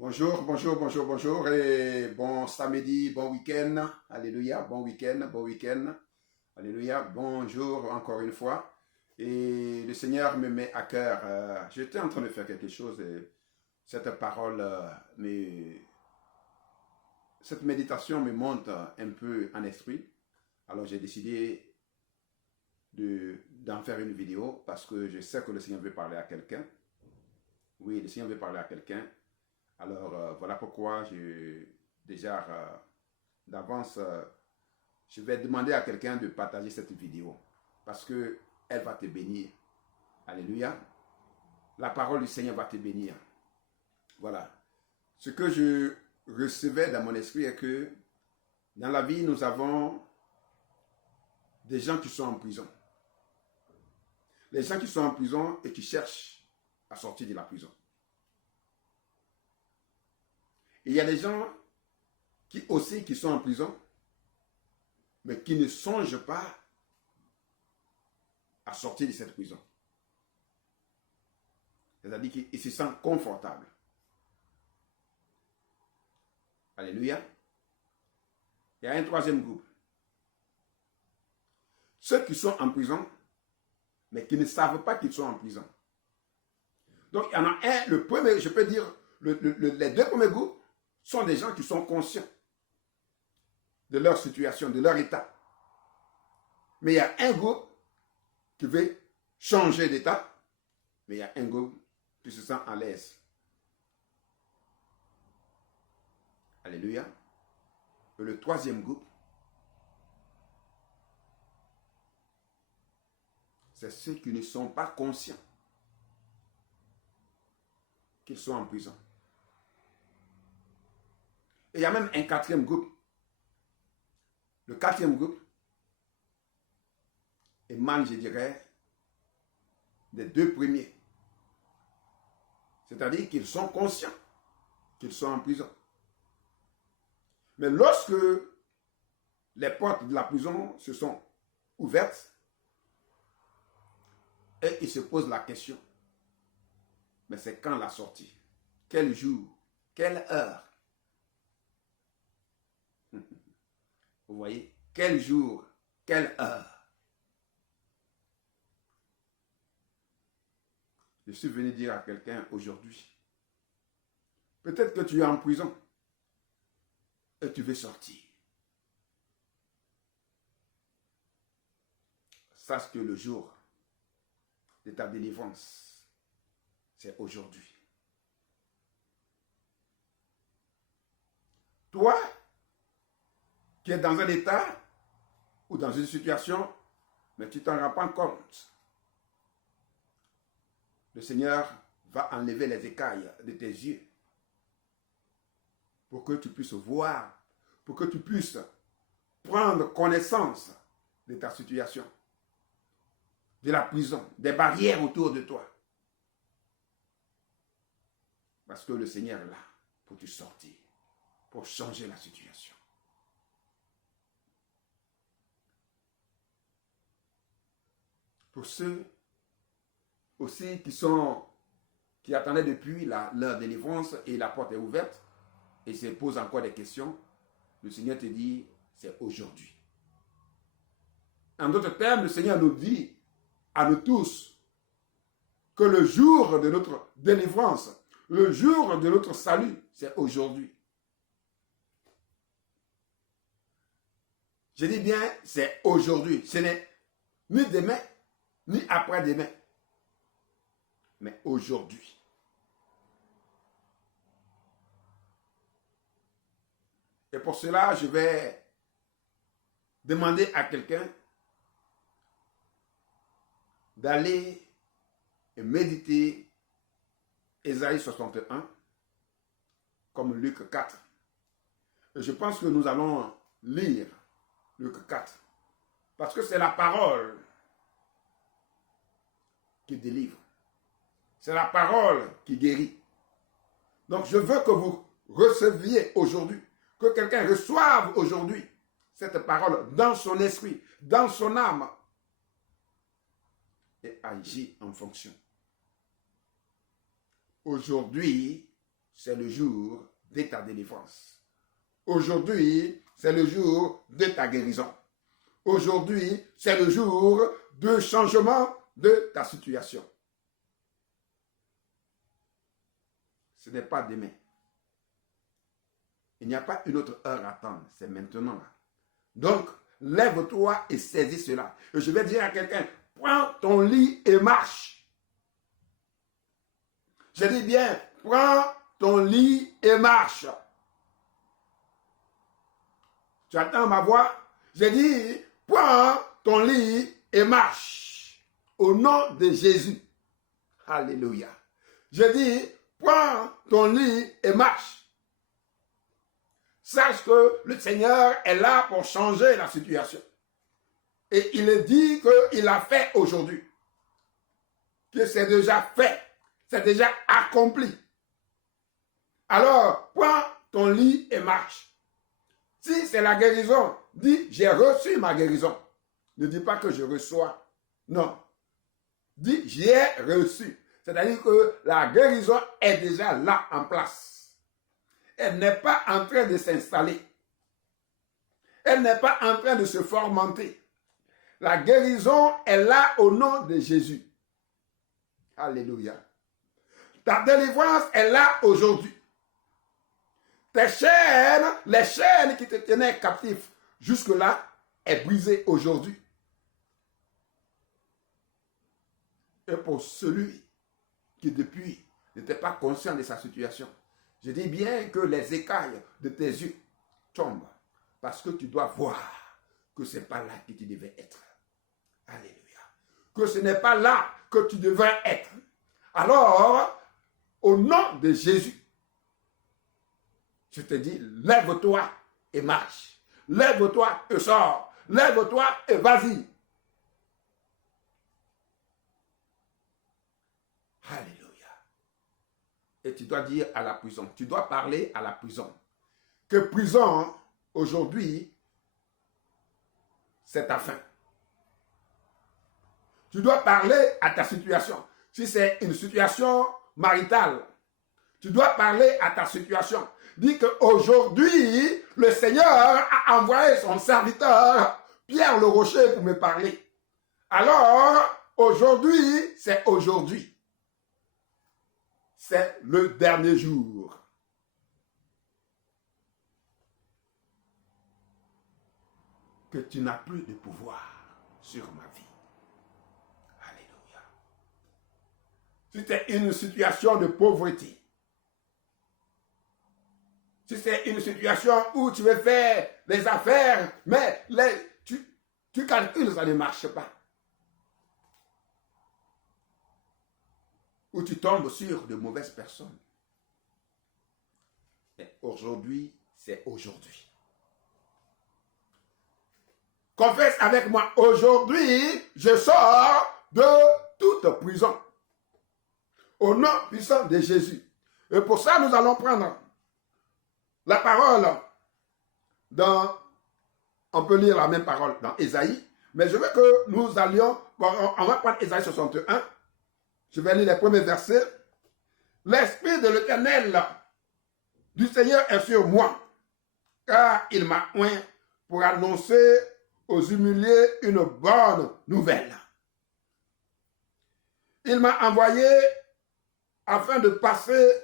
Bonjour, bonjour, bonjour, bonjour et bon samedi, bon week-end, alléluia, bon week-end, bon week-end, alléluia, bonjour encore une fois. Et le Seigneur me met à cœur, j'étais en train de faire quelque chose et cette parole, cette méditation me monte un peu en esprit. Alors j'ai décidé d'en faire une vidéo parce que je sais que le Seigneur veut parler à quelqu'un. Oui, le Seigneur veut parler à quelqu'un. Alors, voilà pourquoi déjà d'avance, je vais demander à quelqu'un de partager cette vidéo parce qu'elle va te bénir. Alléluia. La parole du Seigneur va te bénir. Voilà. Ce que je recevais dans mon esprit est que dans la vie, nous avons des gens qui sont en prison. Les gens qui sont en prison et qui cherchent à sortir de la prison. Il y a des gens qui aussi qui sont en prison, mais qui ne songent pas à sortir de cette prison. C'est-à-dire qu'ils se sentent confortables. Alléluia. Il y a un troisième groupe. Ceux qui sont en prison, mais qui ne savent pas qu'ils sont en prison. Donc, il y en a un, le premier, je peux dire, les deux premiers groupes sont des gens qui sont conscients de leur situation, de leur état. Mais il y a un groupe qui veut changer d'état, mais il y a un groupe qui se sent à l'aise. Alléluia. Et le troisième groupe, c'est ceux qui ne sont pas conscients qu'ils sont en prison. Et il y a même un quatrième groupe. Le quatrième groupe émane, je dirais, des deux premiers. C'est-à-dire qu'ils sont conscients qu'ils sont en prison. Mais lorsque les portes de la prison se sont ouvertes, et ils se posent la question, mais c'est quand la sortie? Quel jour? Quelle heure? Vous voyez? Quel jour? Quelle heure? Je suis venu dire à quelqu'un aujourd'hui, peut-être que tu es en prison et tu veux sortir. Sache que le jour de ta délivrance, c'est aujourd'hui. Toi, qui es dans un état ou dans une situation, mais tu ne t'en rends pas compte, le Seigneur va enlever les écailles de tes yeux pour que tu puisses voir, pour que tu puisses prendre connaissance de ta situation, de la prison, des barrières autour de toi. Parce que le Seigneur est là pour te sortir, pour changer la situation. Pour ceux aussi qui attendaient depuis leur délivrance et la porte est ouverte et se posent encore des questions, le Seigneur te dit, c'est aujourd'hui. En d'autres termes, le Seigneur nous dit à nous tous que le jour de notre délivrance, le jour de notre salut, c'est aujourd'hui. Je dis bien, c'est aujourd'hui. Ce n'est ni demain, ni après-demain, mais aujourd'hui. Et pour cela, je vais demander à quelqu'un d'aller et méditer Ésaïe 61 comme Luc 4. Et je pense que nous allons lire Luc 4 parce que c'est la parole qui délivre. C'est la parole qui guérit. Donc je veux que vous receviez aujourd'hui, que quelqu'un reçoive aujourd'hui cette parole dans son esprit, dans son âme et agit en fonction. Aujourd'hui, c'est le jour de ta délivrance. Aujourd'hui, c'est le jour de ta guérison. Aujourd'hui, c'est le jour de changement de ta situation. Ce n'est pas demain. Il n'y a pas une autre heure à attendre. C'est maintenant là. Donc, lève-toi et saisis cela. Et je vais dire à quelqu'un, prends ton lit et marche. Je dis bien, prends ton lit et marche. Tu attends ma voix? Je dis, prends ton lit et marche. Au nom de Jésus. Alléluia. Je dis, prends ton lit et marche. Sache que le Seigneur est là pour changer la situation. Et il est dit qu'il l'a fait aujourd'hui. Que c'est déjà fait. C'est déjà accompli. Alors, prends ton lit et marche. Si c'est la guérison, dis, j'ai reçu ma guérison. Ne dis pas que je reçois. Non. Dis, j'ai reçu. C'est-à-dire que la guérison est déjà là en place. Elle n'est pas en train de s'installer. Elle n'est pas en train de se formenter. La guérison est là au nom de Jésus. Alléluia. Ta délivrance est là aujourd'hui. Tes chaînes, les chaînes qui te tenaient captif jusque-là, est brisée aujourd'hui. Et pour celui qui depuis n'était pas conscient de sa situation, je dis bien que les écailles de tes yeux tombent parce que tu dois voir que ce n'est pas là que tu devais être. Alléluia. Que ce n'est pas là que tu devais être. Alors, au nom de Jésus, je te dis, lève-toi et marche. Lève-toi et sors. Lève-toi et vas-y. Alléluia. Et tu dois dire à la prison, tu dois parler à la prison. Que prison, aujourd'hui, c'est ta fin. Tu dois parler à ta situation. Si c'est une situation maritale, tu dois parler à ta situation. Dis qu'aujourd'hui, le Seigneur a envoyé son serviteur, Pierre le Rocher, pour me parler. Alors, aujourd'hui, c'est aujourd'hui. C'est le dernier jour. Que tu n'as plus de pouvoir sur ma vie. Alléluia. Si c'est une situation de pauvreté, si c'est une situation où tu veux faire des affaires, mais tu calcules, ça ne marche pas. Où tu tombes sur de mauvaises personnes. Mais aujourd'hui, c'est aujourd'hui. Confesse avec moi, aujourd'hui, je sors de toute prison. Au nom puissant de Jésus. Et pour ça, nous allons prendre la parole on peut lire la même parole dans Ésaïe, mais je veux que nous allions, on va prendre Ésaïe 61. Je vais lire les premiers versets. L'Esprit de l'Éternel du Seigneur est sur moi, car il m'a oint pour annoncer aux humiliés une bonne nouvelle. Il m'a envoyé afin de penser,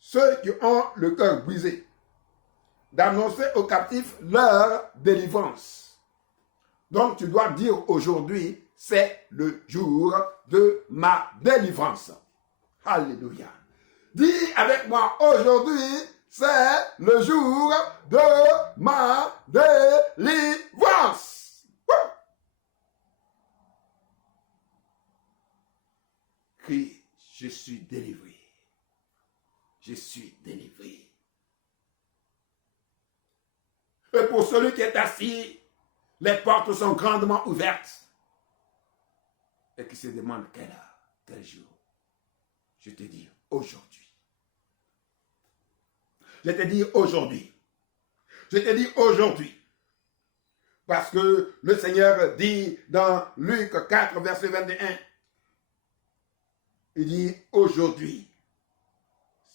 ceux qui ont le cœur brisé, d'annoncer aux captifs leur délivrance. Donc tu dois dire aujourd'hui, c'est le jour de ma délivrance. Alléluia. Dis avec moi, aujourd'hui, c'est le jour de ma délivrance. Crie, je suis délivré. Je suis délivré. Et pour celui qui est assis, les portes sont grandement ouvertes. Et qui se demande quelle heure, quel jour. Je te dis aujourd'hui. Je te dis aujourd'hui. Je te dis aujourd'hui. Parce que le Seigneur dit dans Luc 4, verset 21, il dit aujourd'hui,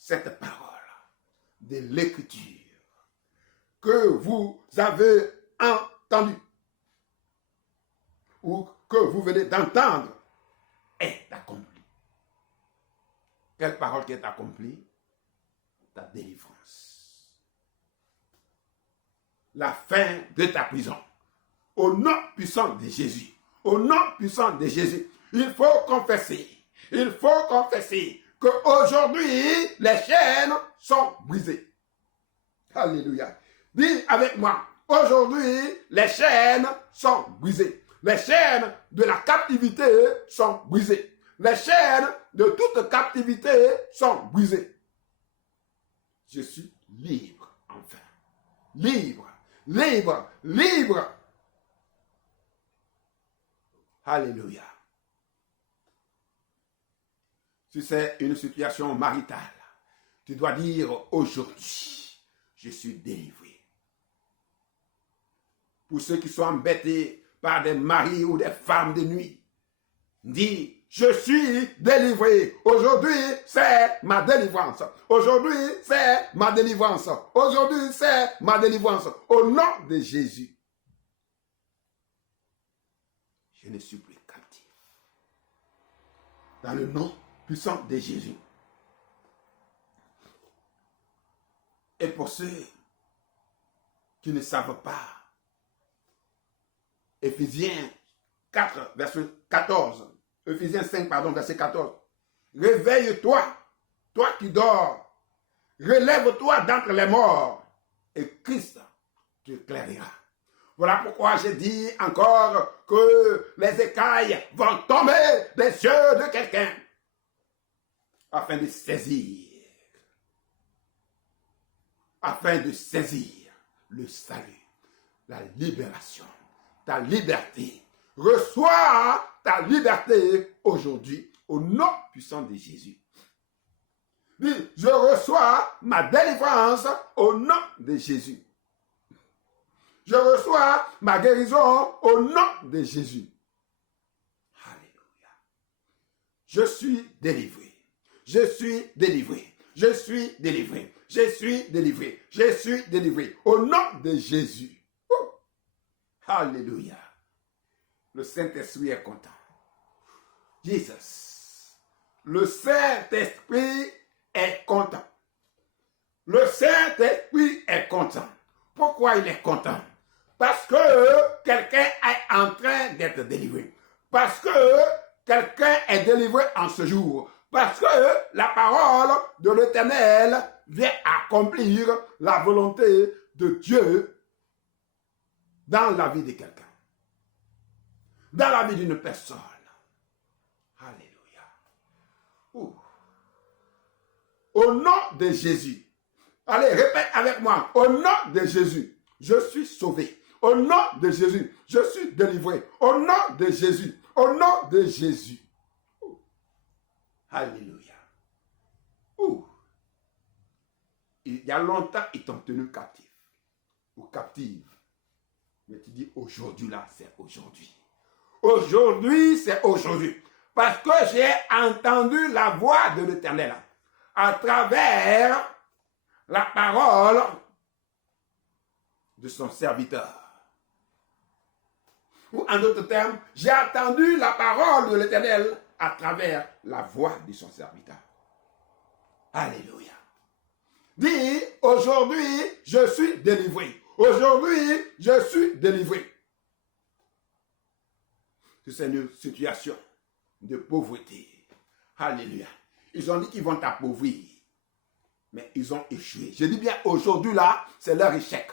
cette parole de l'Écriture que vous avez entendue ou que vous venez d'entendre est accomplie. Quelle parole qui est accomplie? Ta délivrance. La fin de ta prison. Au nom puissant de Jésus. Au nom puissant de Jésus. Il faut confesser. Il faut confesser qu'aujourd'hui, les chaînes sont brisées. Alléluia. Dis avec moi. Aujourd'hui, les chaînes sont brisées. Les chaînes de la captivité sont brisées. Les chaînes de toute captivité sont brisées. Je suis libre, enfin. Libre, libre, libre. Alléluia. Si c'est une situation maritale, tu dois dire aujourd'hui, je suis délivré. Pour ceux qui sont embêtés par des maris ou des femmes de nuit, dis, je suis délivré. Aujourd'hui, c'est ma délivrance. Aujourd'hui, c'est ma délivrance. Aujourd'hui, c'est ma délivrance. Au nom de Jésus. Je ne suis plus captif. Dans le nom puissant de Jésus. Et pour ceux qui ne savent pas, Éphésiens 4, verset 14. Éphésiens 5, pardon, verset 14. Réveille-toi, toi qui dors. Relève-toi d'entre les morts. Et Christ t'éclairera. Voilà pourquoi j'ai dit encore que les écailles vont tomber des yeux de quelqu'un. Afin de saisir. Afin de saisir le salut, la libération, ta liberté. Reçois ta liberté aujourd'hui au nom puissant de Jésus. Dis, je reçois ma délivrance au nom de Jésus. Je reçois ma guérison au nom de Jésus. Alléluia. Je suis délivré. Je suis délivré. Je suis délivré. Je suis délivré. Je suis délivré. Au nom de Jésus. Oh. Alléluia. Le Saint-Esprit est content. Jesus. Le Saint-Esprit est content. Le Saint-Esprit est content. Pourquoi il est content? Parce que quelqu'un est en train d'être délivré. Parce que quelqu'un est délivré en ce jour. Parce que la parole de l'Éternel vient accomplir la volonté de Dieu dans la vie de quelqu'un. Dans la vie d'une personne. Alléluia. Ouh. Au nom de Jésus. Allez, répète avec moi. Au nom de Jésus, je suis sauvé. Au nom de Jésus, je suis délivré. Au nom de Jésus. Au nom de Jésus. Ouh. Alléluia. Ouh. Il y a longtemps, ils t'ont tenu captif. Ou captive. Mais tu dis aujourd'hui là, c'est aujourd'hui. Aujourd'hui, c'est aujourd'hui. Parce que j'ai entendu la voix de l'Éternel à travers la parole de son serviteur. Ou en d'autres termes, j'ai entendu la parole de l'Éternel à travers la voix de son serviteur. Alléluia. Dis, aujourd'hui, je suis délivré. Aujourd'hui, je suis délivré. C'est une situation de pauvreté. Alléluia. Ils ont dit qu'ils vont t'appauvrir. Mais ils ont échoué. Je dis bien aujourd'hui là, c'est leur échec.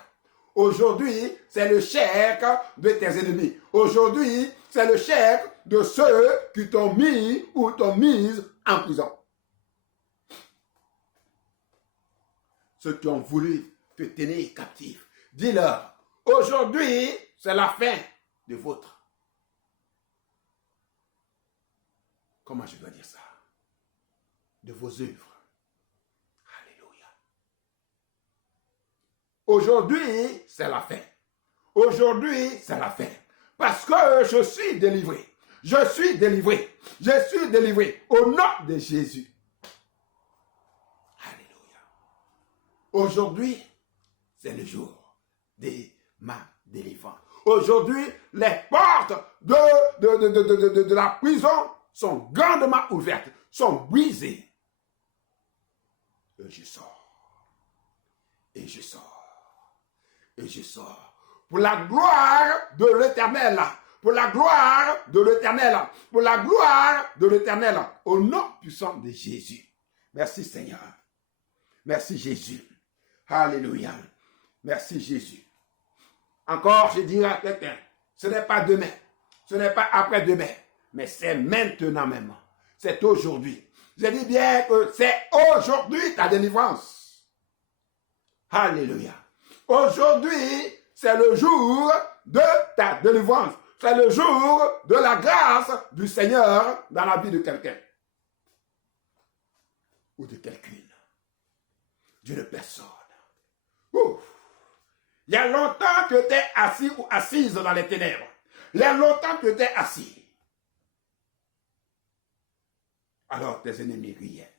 Aujourd'hui, c'est le chèque de tes ennemis. Aujourd'hui, c'est le chèque de ceux qui t'ont mis ou t'ont mise en prison. Ceux qui ont voulu te tenir captif. Dis-leur, aujourd'hui, c'est la fin de votre. Comment je dois dire ça? De vos œuvres. Alléluia. Aujourd'hui, c'est la fin. Aujourd'hui, c'est la fin. Parce que je suis délivré. Je suis délivré. Je suis délivré. Au nom de Jésus. Alléluia. Aujourd'hui, c'est le jour de ma délivrance. Aujourd'hui, les portes de la prison sont grandement ouvertes, sont brisées. Et je sors. Et je sors. Et je sors. Pour la gloire de l'Éternel. Pour la gloire de l'Éternel. Pour la gloire de l'Éternel. Au nom puissant de Jésus. Merci Seigneur. Merci Jésus. Alléluia. Merci Jésus. Encore, je dirai à quelqu'un, ce n'est pas demain, ce n'est pas après-demain, mais c'est maintenant même. C'est aujourd'hui. Je dis bien que c'est aujourd'hui ta délivrance. Alléluia. Aujourd'hui, c'est le jour de ta délivrance. C'est le jour de la grâce du Seigneur dans la vie de quelqu'un. Ou de quelqu'une. D'une personne. Ouf. Il y a longtemps que tu es assis ou assise dans les ténèbres. Il y a longtemps que tu es assis. Alors tes ennemis riaient.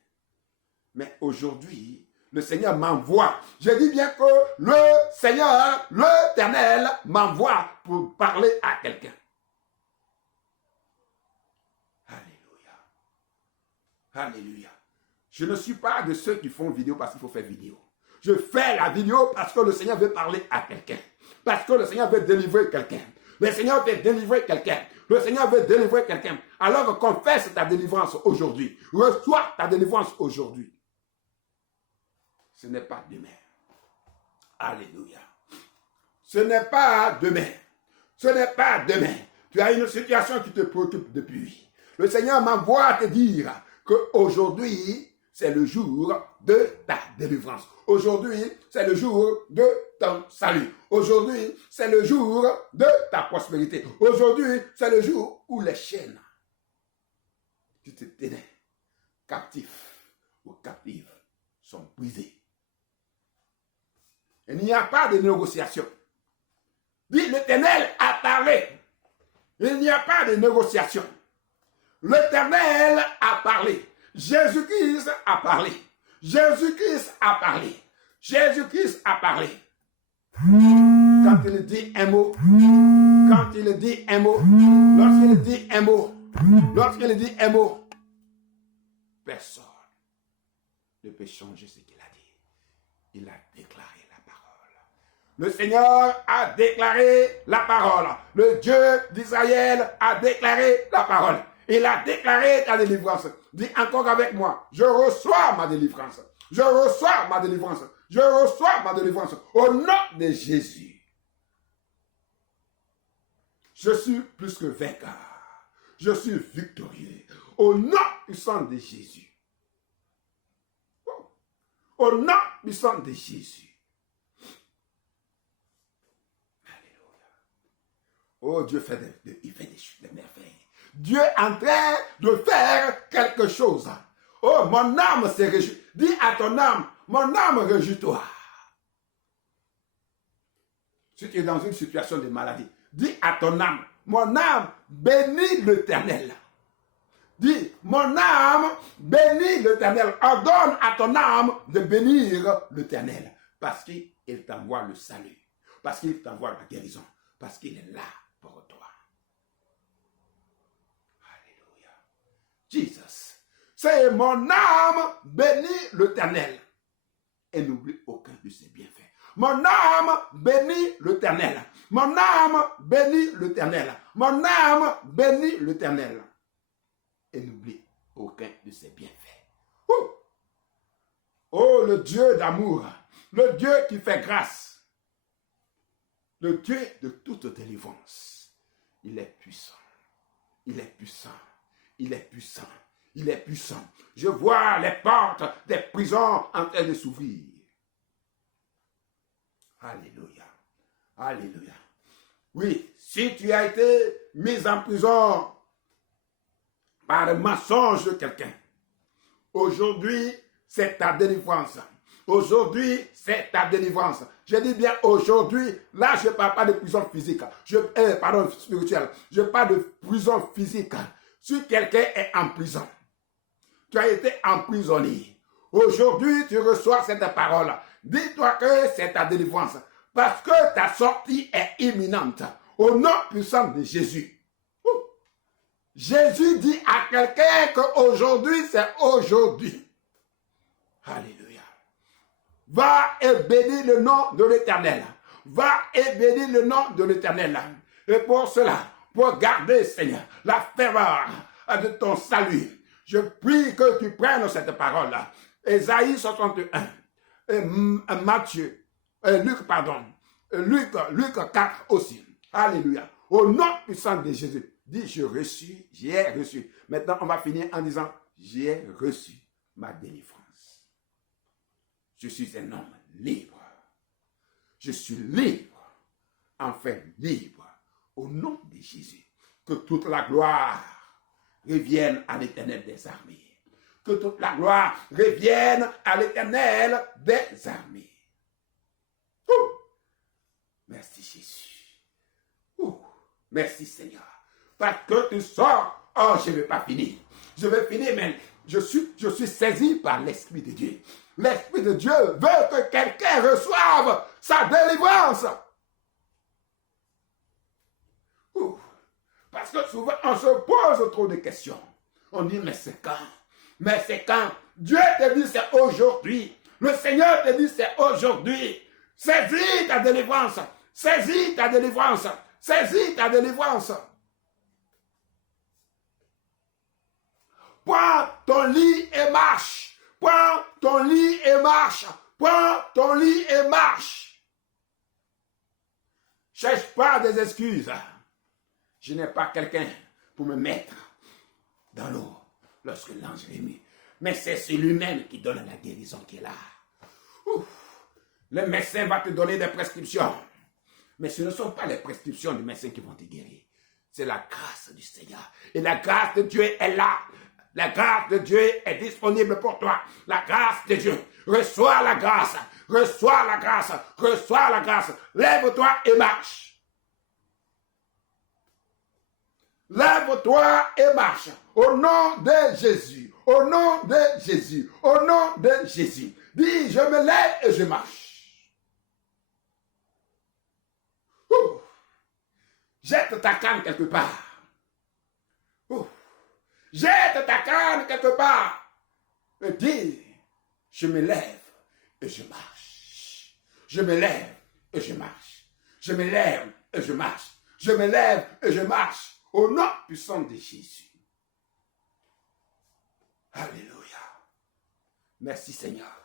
Mais aujourd'hui, le Seigneur m'envoie. Je dis bien que le Seigneur, l'Éternel, m'envoie pour parler à quelqu'un. Alléluia. Alléluia. Je ne suis pas de ceux qui font vidéo parce qu'il faut faire vidéo. Je fais la vidéo parce que le Seigneur veut parler à quelqu'un. Parce que le Seigneur veut délivrer quelqu'un. Le Seigneur veut délivrer quelqu'un. Le Seigneur veut délivrer quelqu'un. Alors confesse ta délivrance aujourd'hui. Reçois ta délivrance aujourd'hui. Ce n'est pas demain. Alléluia. Ce n'est pas demain. Ce n'est pas demain. Tu as une situation qui te préoccupe depuis. Le Seigneur m'envoie te dire qu'aujourd'hui, c'est le jour de ta délivrance. Aujourd'hui, c'est le jour de ton salut. Aujourd'hui, c'est le jour de ta prospérité. Aujourd'hui, c'est le jour où les chaînes qui te tenaient captif ou captive sont brisées. Il n'y a pas de négociation. Dis, l'Éternel a parlé. Il n'y a pas de négociation. L'Éternel a parlé. Jésus-Christ a parlé. Jésus-Christ a parlé. Jésus-Christ a parlé. Quand il dit un mot, quand il dit un mot, lorsqu'il dit un mot, lorsqu'il dit un mot, personne ne peut changer ce qu'il a dit. Il a déclaré la parole. Le Seigneur a déclaré la parole. Le Dieu d'Israël a déclaré la parole. Il a déclaré ta délivrance. Dis encore avec moi, je reçois ma délivrance. Je reçois ma délivrance. Je reçois ma délivrance. Au nom de Jésus. Je suis plus que vainqueur. Je suis victorieux. Au nom puissant de Jésus. Au nom puissant de Jésus. Alléluia. Oh, Dieu il fait des merveilles. Dieu est en train de faire quelque chose. Oh, mon âme se réjouit. Dis à ton âme, mon âme réjouis-toi. Si tu es dans une situation de maladie, dis à ton âme, mon âme bénis l'Éternel. Dis, mon âme bénis l'Éternel. Ordonne à ton âme de bénir l'Éternel. Parce qu'il t'envoie le salut. Parce qu'il t'envoie la guérison. Parce qu'il est là pour toi. Jesus. C'est mon âme bénit l'Éternel. Et n'oublie aucun de ses bienfaits. Mon âme bénit l'Éternel. Mon âme bénit l'Éternel. Mon âme bénit l'Éternel. Et n'oublie aucun de ses bienfaits. Oh, le Dieu d'amour. Le Dieu qui fait grâce. Le Dieu de toute délivrance. Il est puissant. Il est puissant. Il est puissant. Il est puissant. Je vois les portes des prisons en train de s'ouvrir. Alléluia. Alléluia. Oui, si tu as été mis en prison par le mensonge de quelqu'un, aujourd'hui, c'est ta délivrance. Aujourd'hui, c'est ta délivrance. Je dis bien aujourd'hui, là, je ne parle pas de prison physique. Pardon, spirituelle. Je parle de prison physique. Si quelqu'un est en prison, tu as été emprisonné. Aujourd'hui, tu reçois cette parole. dis-toi que c'est ta délivrance. Parce que ta sortie est imminente. Au nom puissant de Jésus. Jésus dit à quelqu'un qu'aujourd'hui, c'est aujourd'hui. Alléluia. Va et bénis le nom de l'Éternel. Va et bénis le nom de l'Éternel. Et pour cela, pour garder, Seigneur, la ferveur de ton salut, je prie que tu prennes cette parole-là. Ésaïe 61, et Matthieu, Luc 4 aussi. Alléluia. Au nom puissant de Jésus, dis j'ai reçu, j'ai reçu. Maintenant, on va finir en disant j'ai reçu ma délivrance. Je suis un homme libre. Je suis libre, enfin libre. Au nom de Jésus, que toute la gloire revienne à l'Éternel des armées. Que toute la gloire revienne à l'Éternel des armées. Merci Jésus. Merci Seigneur. Parce que tu sors, oh je ne vais pas finir. Je vais finir, mais je suis saisi par l'Esprit de Dieu. L'Esprit de Dieu veut que quelqu'un reçoive sa délivrance. Parce que souvent, on se pose trop de questions. On dit, mais c'est quand? Mais c'est quand? Dieu te dit, c'est aujourd'hui. Le Seigneur te dit, c'est aujourd'hui. Saisis ta délivrance. Saisis ta délivrance. Saisis ta délivrance. Prends ton lit et marche. Prends ton lit et marche. Prends ton lit et marche. Cherche pas des excuses. Je n'ai pas quelqu'un pour me mettre dans l'eau lorsque l'ange est mis. Mais c'est celui-même qui donne la guérison qui est là. Le médecin va te donner des prescriptions. Mais ce ne sont pas les prescriptions du médecin qui vont te guérir. C'est la grâce du Seigneur. Et la grâce de Dieu est là. La grâce de Dieu est disponible pour toi. La grâce de Dieu. Reçois la grâce. Reçois la grâce. Reçois la grâce. Lève-toi et marche. Lève-toi et marche. Au nom de Jésus. Au nom de Jésus. Au nom de Jésus. Dis, je me lève et je marche. Jette ta canne quelque part. Jette ta canne quelque part. Et dis, je me lève et je marche. Je me lève et je marche. Je me lève et je marche. Je me lève et je marche. Au nom puissant de Jésus. Alléluia. Merci Seigneur.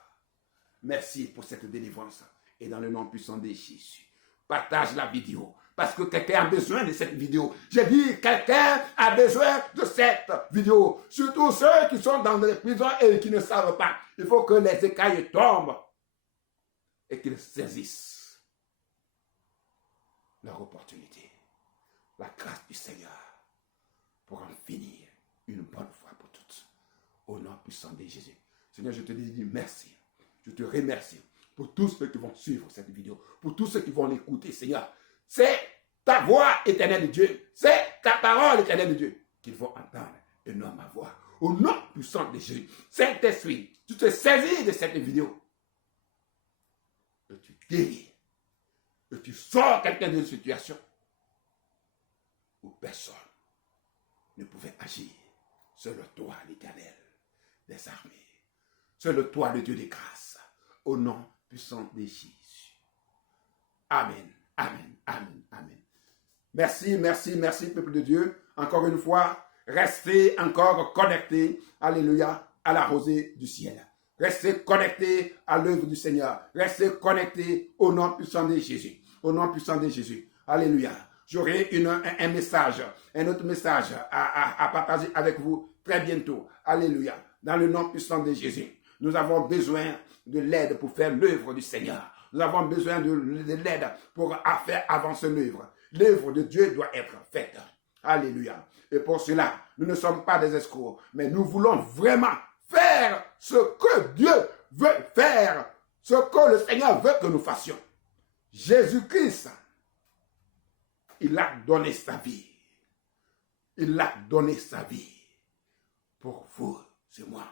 Merci pour cette délivrance. Et dans le nom puissant de Jésus. Partage la vidéo. Parce que quelqu'un a besoin de cette vidéo. J'ai dit, quelqu'un a besoin de cette vidéo. Surtout ceux qui sont dans les prisons et qui ne savent pas. Il faut que les écailles tombent. Et qu'ils saisissent leur opportunité. La grâce du Seigneur pour en finir une bonne fois pour toutes. Au nom puissant de Jésus. Seigneur, je te dis merci. Je te remercie pour tous ceux qui vont suivre cette vidéo. Pour tous ceux qui vont l'écouter, Seigneur. C'est ta voix éternelle de Dieu. C'est ta parole éternelle de Dieu qu'ils vont entendre et non ma voix. Au nom puissant de Jésus. Saint-Esprit, tu te saisis de cette vidéo. Et tu guéris. Et tu sors quelqu'un d'une situation où personne ne pouvait agir. Seul toi, l'Éternel des armées. Seul toi, le Dieu des grâces. Au nom puissant de Jésus. Amen, amen, amen, amen. Merci, merci, merci, peuple de Dieu. Encore une fois, restez encore connectés, alléluia, à la rosée du ciel. Restez connectés à l'œuvre du Seigneur. Restez connectés au nom puissant de Jésus. Au nom puissant de Jésus. Alléluia. J'aurai un message, un autre message à partager avec vous très bientôt. Alléluia. Dans le nom puissant de Jésus. Nous avons besoin de l'aide pour faire l'œuvre du Seigneur. Nous avons besoin de l'aide pour faire avancer l'œuvre. L'œuvre de Dieu doit être faite. Alléluia. Et pour cela, nous ne sommes pas des escrocs, mais nous voulons vraiment faire ce que Dieu veut faire, ce que le Seigneur veut que nous fassions. Jésus-Christ, il a donné sa vie. Il a donné sa vie pour vous et moi.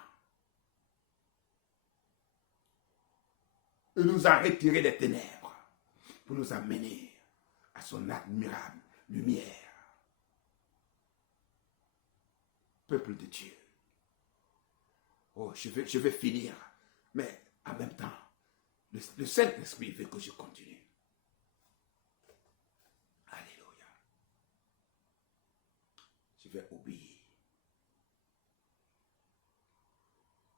Il nous a retirés des ténèbres pour nous amener à son admirable lumière. Peuple de Dieu. Oh, je vais finir. Mais en même temps, le Saint-Esprit veut que je continue. Alléluia. Je vais obéir.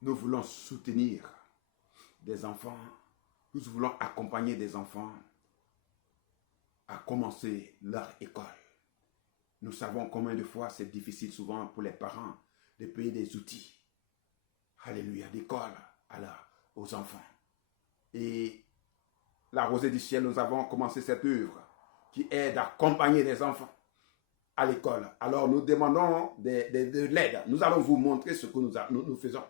Nous voulons soutenir des enfants. Nous voulons accompagner des enfants à commencer leur école. Nous savons combien de fois c'est difficile souvent pour les parents de payer des outils. Alléluia, d'école aux enfants. Et la Rosée du Ciel, nous avons commencé cette œuvre qui aide à accompagner les enfants à l'école. Alors nous demandons de l'aide. Nous allons vous montrer ce que nous faisons.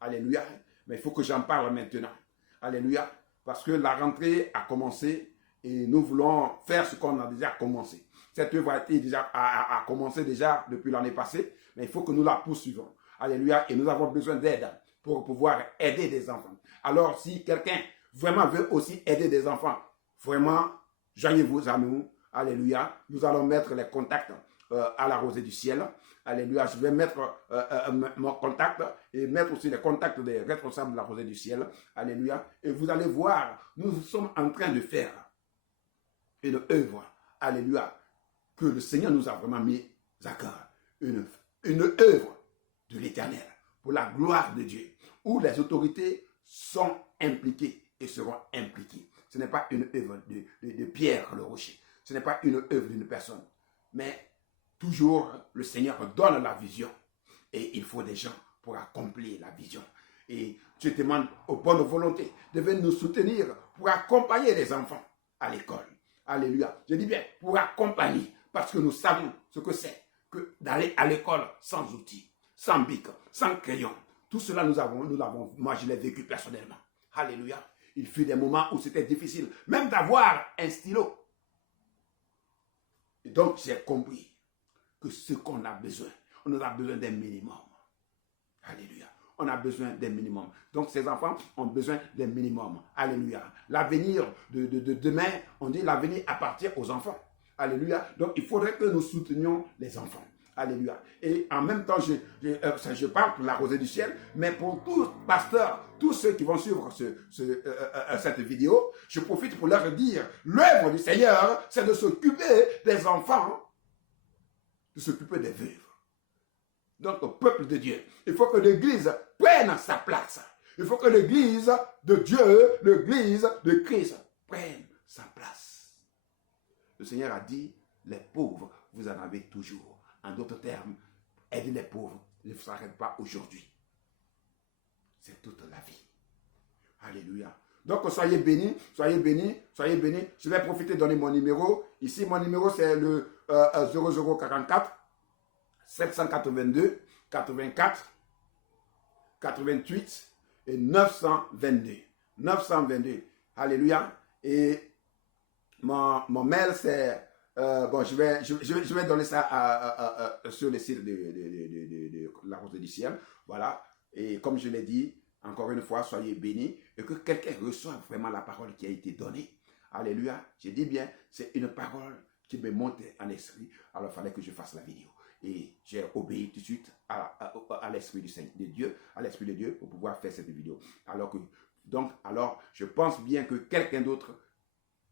Alléluia. Mais il faut que j'en parle maintenant. Alléluia. Parce que la rentrée a commencé et nous voulons faire ce qu'on a déjà commencé. Cette œuvre a commencé déjà depuis l'année passée, mais il faut que nous la poursuivons. Alléluia. Et nous avons besoin d'aide pour pouvoir aider des enfants. Alors, si quelqu'un vraiment veut aussi aider des enfants, vraiment, joignez-vous à nous. Alléluia. Nous allons mettre les contacts à la Rosée du Ciel. Alléluia. Je vais mettre mon contact et mettre aussi les contacts des responsables de la Rosée du Ciel. Alléluia. Et vous allez voir, nous sommes en train de faire une œuvre. Alléluia. Que le Seigneur nous a vraiment mis à cœur. Une œuvre de l'Éternel pour la gloire de Dieu, où les autorités sont impliquées et seront impliquées. Ce n'est pas une œuvre de Pierre le rocher. Ce n'est pas une œuvre d'une personne. Mais toujours, le Seigneur donne la vision. Et il faut des gens pour accomplir la vision. Et je demande aux bonnes volontés de venir nous soutenir pour accompagner les enfants à l'école. Alléluia. Je dis bien pour accompagner. Parce que nous savons ce que c'est que d'aller à l'école sans outils, sans bic, sans crayon. Tout cela, nous l'avons, moi je l'ai vécu personnellement. Alléluia. Il fut des moments où c'était difficile, même d'avoir un stylo. Et donc, j'ai compris que ce qu'on a besoin, on a besoin d'un minimum. Alléluia. On a besoin d'un minimum. Donc, ces enfants ont besoin d'un minimum. Alléluia. L'avenir de demain, on dit l'avenir appartient aux enfants. Alléluia. Donc, il faudrait que nous soutenions les enfants. Alléluia. Et en même temps, je parle pour la Rosée du Ciel, mais pour tous les pasteurs, tous ceux qui vont suivre cette vidéo, je profite pour leur dire, l'œuvre du Seigneur, c'est de s'occuper des enfants, de s'occuper des veuves. Donc, au peuple de Dieu, il faut que l'Église prenne sa place. Il faut que l'Église de Dieu, l'Église de Christ, prenne sa place. Le Seigneur a dit, les pauvres, vous en avez toujours. En d'autres termes, aider les pauvres ne s'arrête pas aujourd'hui. C'est toute la vie. Alléluia. Donc, soyez bénis, soyez bénis, soyez bénis. Je vais profiter de donner mon numéro. Ici, mon numéro, c'est le 0044 782 84 88 et 922. 922. Alléluia. Et mon mail, c'est... bon, je vais donner ça sur le site de la Rosée du Ciel. Voilà. Et comme je l'ai dit, encore une fois, soyez bénis et que quelqu'un reçoive vraiment la parole qui a été donnée. Alléluia. Je dis bien, c'est une parole qui me montait en esprit. Alors, il fallait que je fasse la vidéo. Et j'ai obéi tout de suite à l'esprit de Dieu, à l'esprit de Dieu pour pouvoir faire cette vidéo. Alors, je pense bien que quelqu'un d'autre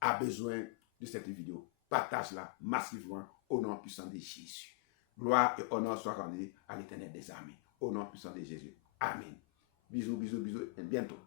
a besoin de cette vidéo. Partage-la massivement au nom puissant de Jésus. Gloire et honneur soient rendus à l'Éternel des armées. Au nom puissant de Jésus. Amen. Bisous, bisous, bisous et bientôt.